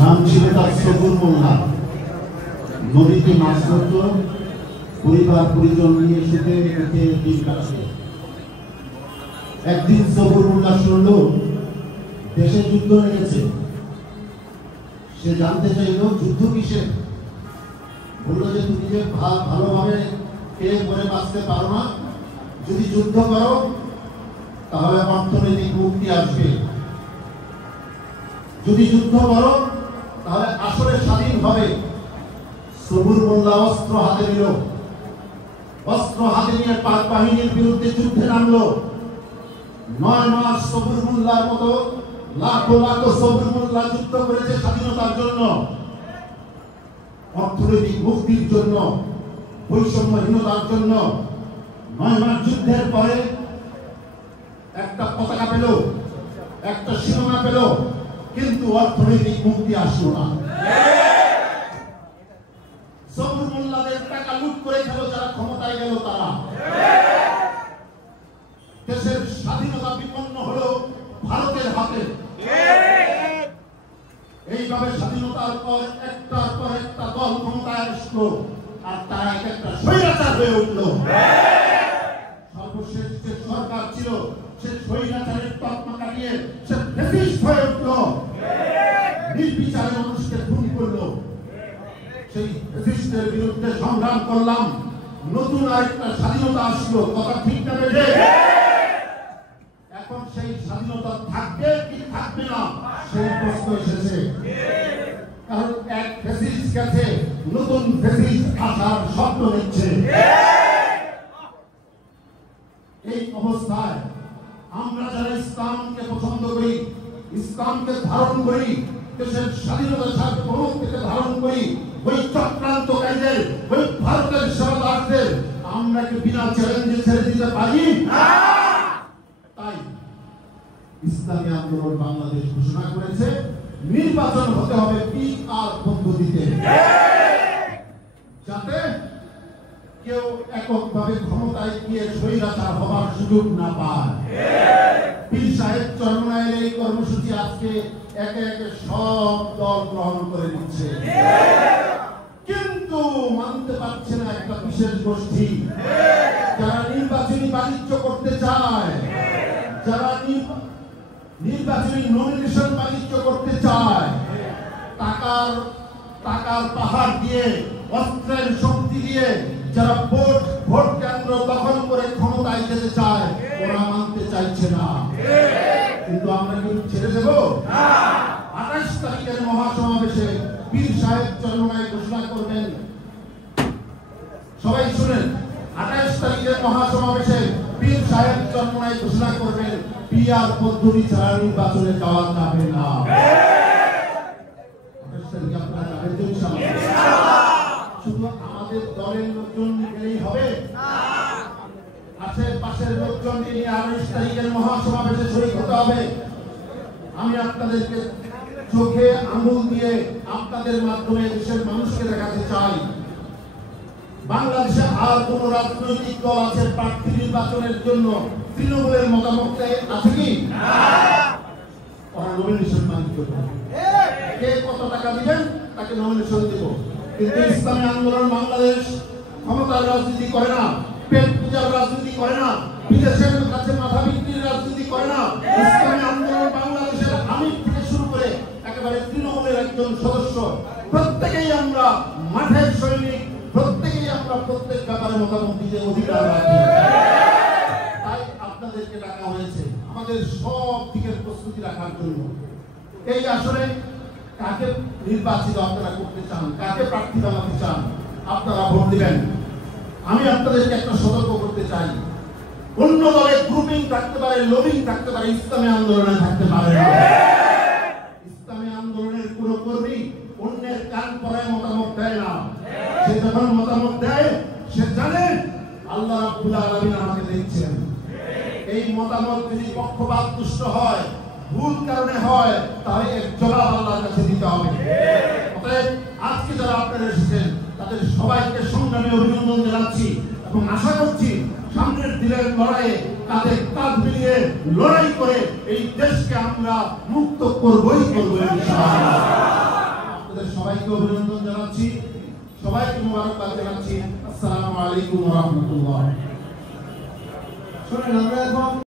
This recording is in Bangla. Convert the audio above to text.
নাম ছিল তার সবুর মোল্লা। নদীতে মাছ ধরত, পরিবার পরিজন নিয়ে শুতে উঠে দিন কাটছে। একদিন সবুর মোল্লা শুনল দেশে যুদ্ধ লেগেছে। সে জানতে চাইল যুদ্ধ কিসের। বললো যে তুমি যে ভালোভাবে খেয়ে পরে বাঁচতে পারো না, যদি যুদ্ধ করো তাহলে অর্থনৈতিক মুক্তি আসবে। যদি যুদ্ধ করো তাহলে আসলে স্বাধীন হবে। সবুর মোল্লা অস্ত্র হাতে নিল। অস্ত্র হাতে নিয়ে পাক বাহিনীর বিরুদ্ধে যুদ্ধে নামলো। 9 মাস সবুর মোল্লার মতো লাখো লাখো সবুর মোল্লা যুদ্ধ করেছে স্বাধীনতার জন্য, অর্থনৈতিক মুক্তির জন্য, বৈষম্যহীনতার জন্য। 9 মাস যুদ্ধের পরে একটা পতাকা পেল, একটা সীমানা পেল, কিন্তু অর্থনৈতিক মুক্তি আসলো না। সবুর মোল্লাদের টাকা লুট করে খেলো যারা ক্ষমতায় গেল তারা। দেশের স্বাধীনতা বিপন্ন হলো ভারতের হাতে। এইভাবে স্বাধীনতার পর একটার পর একটা দল ক্ষমতায় আসলো, আর তারা একটা স্বৈরাচার হয়ে উঠলো। সর্বশেষ যে সরকার ছিল সে স্বৈরাচারের তকমা কাটিয়ে সে ফ্যাসিস্ট হয়ে উঠলো, নির্বিচারে মানুষকে খুন করলো। সেই ফ্যাসিস্টের বিরুদ্ধে সংগ্রাম করলাম, নতুন আরেকটা স্বাধীনতা আসলো। কথা ঠিক না বেঠে? এখন সেই স্বাধীনতা থাকবে কি থাকবে না সেই প্রশ্ন এসেছে। কারণ এক ফ্যাসিস্ট গেছে, নতুন ফ্যাসিস্ট আসার স্বপ্ন দেখছে। এই অবস্থায় আমরা যারা ইসলামকে পছন্দ করি, ইসলামকে ধারণ করি, দেশের স্বাধীনতা সার্বভৌমত্বকে ধারণ করি, ওই চক্রান্তকারীদের, ওই ভারতের সেবাদারদের আমরা কি বিনা চ্যালেঞ্জে ছেড়ে দিতে পারি? তাই ইসলামী আন্দোলন বাংলাদেশ ঘোষণা করেছে নির্বাচন হতে হবে পিআর পদ্ধতিতে, যাতে কেউ এককভাবে ক্ষমতায় গিয়ে স্বৈরাচার হবার সুযোগ না পায়। পীর সাহেব চরমনায়ের এই কর্মসূচি আজকে একে একে সব দল গ্রহণ করে নিচ্ছে, কিন্তু মানতে পারছে না একটা বিশেষ গোষ্ঠী যারা নির্বাচনী বাণিজ্য করতে চায়, যারা নির্বাচনী নমিনেশন বাণিজ্য করতে চায়, টাকার পাহাড় দিয়ে, অস্ত্রের শক্তি দিয়ে যারা ভোট কেন্দ্র দখল করে ক্ষমতায় যেতে চায়, ওরা মানতে চাইছে না। কিন্তু আমরা কি ছেড়ে দেব? 28 তারিখের মহাসমাবেশে পীর সাহেব চরমনায় ঘোষণা করবেন। সবাই শুনেন, 28 তারিখের মহাসমাবেশে পীর সাহেব চরমনায় ঘোষণা করবেন পিআর পদ্ধতি ছাড়া নির্বাচনে যাওয়া যাবে না। 28 তারিখে আপনারা যাবেন তো ইনশাআল্লাহ? শুধু আমাদের দলের লোকজন গেলেই হবে? আশেপাশের লোকজনকে নিয়ে 28 তারিখের মহাসমাবেশে শরীক হতে হবে। আমি আপনাদেরকে চোখে আঙুল দিয়ে আপনাদের মাধ্যমে দেশের মানুষকে দেখাতে চাই, বাংলাদেশে আর কোন রাজনৈতিক দল আছে প্রার্থী নির্বাচনের জন্য তৃণমূলের মতামত আছে কি? ওরা নমিনেশন বাণিজ্য করে, কে কত টাকা দিবেন তাকে নমিনেশন দিব। কিন্তু ইসলামী আন্দোলন বাংলাদেশ ক্ষমতার রাজনীতি করে না, পেট পূজার রাজনীতি করে না, বিদেশের কাছে মাথা বিক্রির রাজনীতি করে না। ইসলামী আন্দোলন বাংলাদেশের আমির থেকে শুরু করে একেবারে তৃণমূলের একজন সদস্য, প্রত্যেকেই আমরা মাঠের সৈনিক, প্রত্যেকেই আমরা প্রত্যেক ব্যাপারে মতামত দিতে অধিকার রাখি। তাই আপনাদেরকে ডাকা হয়েছে আমাদের সব দিকের প্রস্তুতি রাখার জন্য। এই আসলে কাকে নির্বাচিত আপনারা করতে চান, কাকে প্রার্থী বানাতে চান, আপনারা ভোট দিবেন। আমি আপনাদেরকে একটা সতর্ক করতে চাই, অন্য দলে গ্রুপিং থাকতে পারে, লবিং থাকতে পারে, ইসলামী আন্দোলনে থাকতে পারে না। ইসলামী আন্দোলনের কোন কর্মী অন্যের কান পড়ায় মতামত দেয় না। সে যখন মতামত দেয় সে জানে আল্লাহ রাব্বুল আলামিন আমাকে দেখছেন। এই মতামত যদি পক্ষপাত দুষ্ট হয়, ভুল কারণে হয়, তাহলে এর জবাব আল্লাহর কাছে দিতে হবে। অতএব আজকে যারা আপনারা এসেছেন তাদের সবাইকে সংগ্রামী অভিনন্দন জানাচ্ছি এবং আশা করছি সামনের দিনের লড়াইয়ে কাঁধে কাঁধ মিলিয়ে লড়াই করে এই দেশকে আমরা মুক্ত করবই করবো ইনশাআল্লাহ। অভিনন্দন জানাচ্ছি, সবাইকে মোবারকবাদ জানাচ্ছি। আসসালামু আলাইকুম ওয়া রাহমাতুল্লাহ। শুনেন আমরা এখন